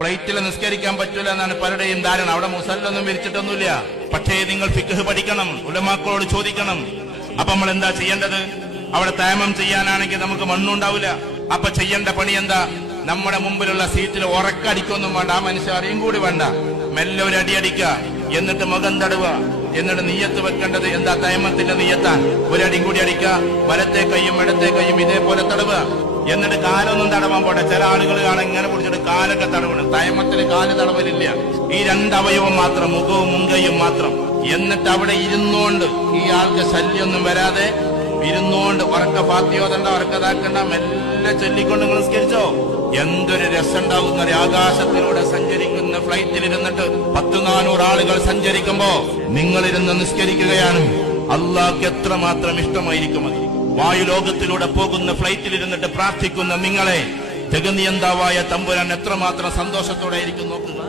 ഫ്ലൈറ്റിൽ നിസ്കരിക്കാൻ പറ്റൂല എന്നാണ് പലരുടെയും ധാരണ. അവിടെ മുസല്ലൊന്നും വിരിച്ചിട്ടൊന്നുമില്ല. പക്ഷേ നിങ്ങൾ ഫിഖ് പഠിക്കണം, ഉലമാക്കളോട് ചോദിക്കണം. അപ്പൊ നമ്മൾ എന്താ ചെയ്യേണ്ടത്? അവിടെ തയമ്മം ചെയ്യാനാണെങ്കിൽ നമുക്ക് മണ്ണുണ്ടാവില്ല. അപ്പൊ ചെയ്യേണ്ട പണി എന്താ? നമ്മുടെ മുമ്പിലുള്ള സീറ്റിൽ ഉറക്കടിക്കൊന്നും വേണ്ട, ആ മനുഷ്യൻ അറിയും കൂടി വേണ്ട. മെല്ലെ ഒരു അടി അടിക്കുക, എന്നിട്ട് മുഖം തടവുക, എന്നിട്ട് നീയത്ത് വെക്കേണ്ടത് എന്താ? തയമ്മത്തിന്റെ നീയത്താൻ. ഒരടിയും കൂടി അടിക്കുക, വലത്തെ കൈയും ഇടത്തെ കൈയും ഇതേപോലെ തടവുക. എന്നിട്ട് കാലൊന്നും തടവാൻ പോട്ടെ. ചില ആളുകൾ കാണാൻ ഇങ്ങനെ പിടിച്ചിട്ട് കാലൊക്കെ തടവണം. തയമ്മത്തിന് കാല് തടവലില്ല. ഈ രണ്ടവയവം മാത്രം, മുഖവും മുൻകൈയും മാത്രം. എന്നിട്ട് അവിടെ ഇരുന്നോണ്ട്, ഈ ആൾക്ക് ശല്യമൊന്നും വരാതെ ഇരുന്നോണ്ട് ഉറക്ക ഫാത്തിയോതണ്ട, ഉറക്കതാക്കണ്ട, മെല്ലെ ചൊല്ലിക്കൊണ്ട് നിങ്ങൾ നിസ്കരിച്ചോ. എന്തൊരു രസം ഉണ്ടാകുന്ന ആകാശത്തിലൂടെ സഞ്ചരിക്കുന്ന ഫ്ലൈറ്റിൽ ഇരുന്നിട്ട് 400 ആളുകൾ സഞ്ചരിക്കുമ്പോ നിങ്ങളിരുന്ന് നിസ്കരിക്കുകയാണ്. അള്ളാഹ്ക്ക് എത്രമാത്രം ഇഷ്ടമായിരിക്കും അത്. വായുലോകത്തിലൂടെ പോകുന്ന ഫ്ലൈറ്റിൽ ഇരുന്നിട്ട് പ്രാർത്ഥിക്കുന്ന നിങ്ങളെ ജഗനിയന്താവായ തമ്പുരാൻ എത്രമാത്രം സന്തോഷത്തോടെ ആയിരിക്കും നോക്കുക.